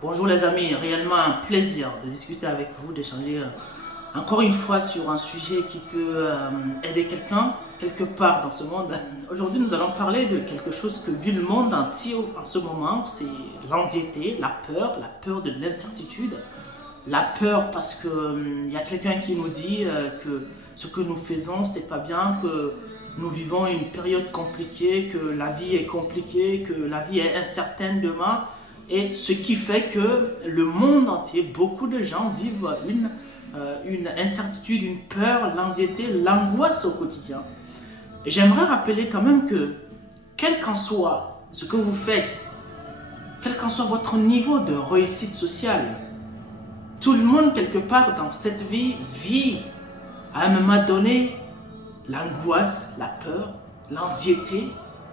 Bonjour les amis, réellement un plaisir de discuter avec vous, d'échanger encore une fois sur un sujet qui peut aider quelqu'un quelque part dans ce monde. Aujourd'hui nous allons parler de quelque chose que vit le monde entier en ce moment, c'est l'anxiété, la peur de l'incertitude. La peur parce que y a quelqu'un qui nous dit que ce que nous faisons c'est pas bien, que nous vivons une période compliquée, que la vie est compliquée, que la vie est incertaine demain. Et ce qui fait que le monde entier, beaucoup de gens vivent une incertitude, une peur, l'anxiété, l'angoisse au quotidien. Et j'aimerais rappeler quand même que, quel qu'en soit ce que vous faites, quel qu'en soit votre niveau de réussite sociale, tout le monde quelque part dans cette vie vit à un moment donné l'angoisse, la peur, l'anxiété.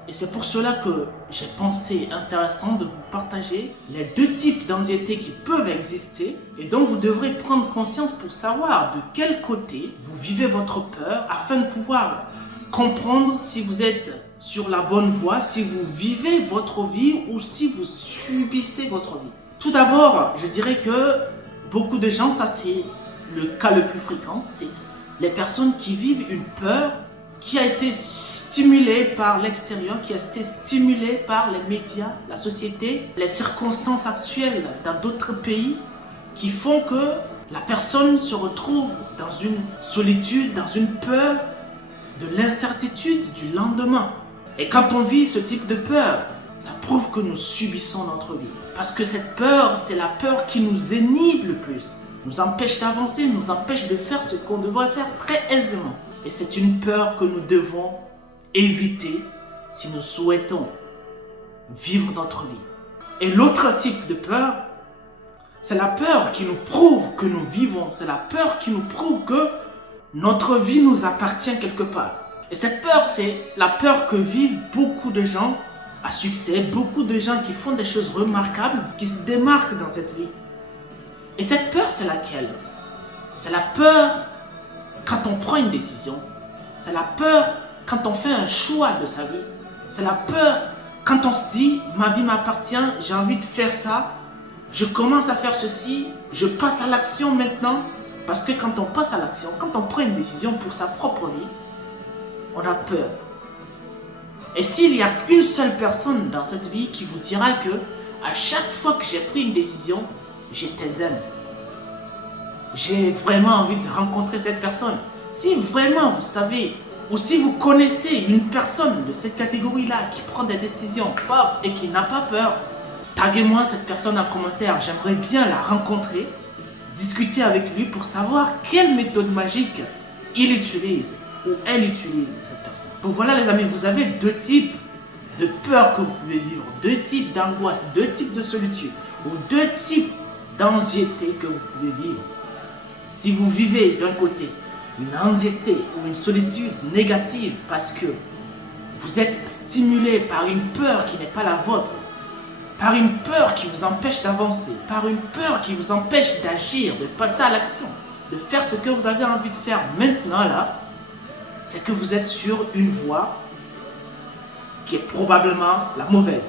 Et c'est pour cela que j'ai pensé intéressant de vous partager les deux types d'anxiété qui peuvent exister et dont vous devrez prendre conscience pour savoir de quel côté vous vivez votre peur afin de pouvoir comprendre si vous êtes sur la bonne voie, si vous vivez votre vie ou si vous subissez votre vie. Tout d'abord, je dirais que beaucoup de gens, ça c'est le cas le plus fréquent, c'est les personnes qui vivent une peur qui a été stimulée par l'extérieur, qui a été stimulée par les médias, la société, les circonstances actuelles dans d'autres pays qui font que la personne se retrouve dans une solitude, dans une peur de l'incertitude du lendemain. Et quand on vit ce type de peur, ça prouve que nous subissons notre vie. Parce que cette peur, c'est la peur qui nous inhibe le plus, nous empêche d'avancer, nous empêche de faire ce qu'on devrait faire très aisément. Et c'est une peur que nous devons éviter si nous souhaitons vivre notre vie. Et l'autre type de peur, c'est la peur qui nous prouve que nous vivons. C'est la peur qui nous prouve que notre vie nous appartient quelque part. Et cette peur, c'est la peur que vivent beaucoup de gens à succès, beaucoup de gens qui font des choses remarquables, qui se démarquent dans cette vie. Et cette peur, c'est laquelle? C'est la peur quand on prend une décision, c'est la peur quand on fait un choix de sa vie, c'est la peur quand on se dit ma vie m'appartient, j'ai envie de faire ça, je commence à faire ceci, je passe à l'action maintenant. Parce que quand on passe à l'action, quand on prend une décision pour sa propre vie, on a peur. Et s'il y a une seule personne dans cette vie qui vous dira que à chaque fois que j'ai pris une décision, j'étais zen, j'ai vraiment envie de rencontrer cette personne. Si vraiment vous savez, ou si vous connaissez une personne de cette catégorie-là qui prend des décisions, paf, et qui n'a pas peur, taguez-moi cette personne en commentaire. J'aimerais bien la rencontrer, discuter avec lui pour savoir quelle méthode magique il utilise ou elle utilise, cette personne. Donc voilà les amis, vous avez deux types de peur que vous pouvez vivre, deux types d'angoisse, deux types de solitude ou deux types d'anxiété que vous pouvez vivre. Si vous vivez d'un côté une anxiété ou une solitude négative parce que vous êtes stimulé par une peur qui n'est pas la vôtre, par une peur qui vous empêche d'avancer, par une peur qui vous empêche d'agir, de passer à l'action, de faire ce que vous avez envie de faire maintenant là, c'est que vous êtes sur une voie qui est probablement la mauvaise.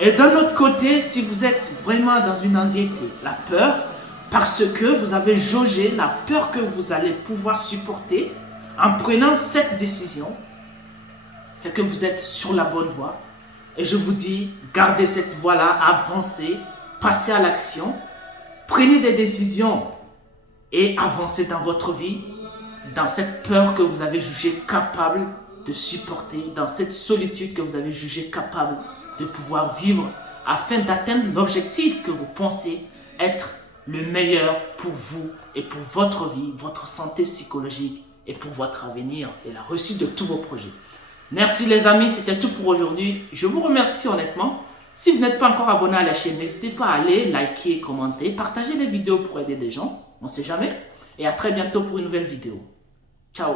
Et d'un autre côté, si vous êtes vraiment dans une anxiété, la peur, parce que vous avez jaugé la peur que vous allez pouvoir supporter en prenant cette décision, c'est que vous êtes sur la bonne voie. Et je vous dis, gardez cette voie-là, avancez, passez à l'action, prenez des décisions et avancez dans votre vie, dans cette peur que vous avez jugée capable de supporter, dans cette solitude que vous avez jugée capable de pouvoir vivre afin d'atteindre l'objectif que vous pensez être le meilleur pour vous et pour votre vie, votre santé psychologique et pour votre avenir et la réussite de tous vos projets. Merci les amis, c'était tout pour aujourd'hui. Je vous remercie honnêtement. Si vous n'êtes pas encore abonné à la chaîne, n'hésitez pas à aller, liker, commenter, partager les vidéos pour aider des gens. On ne sait jamais. Et à très bientôt pour une nouvelle vidéo. Ciao.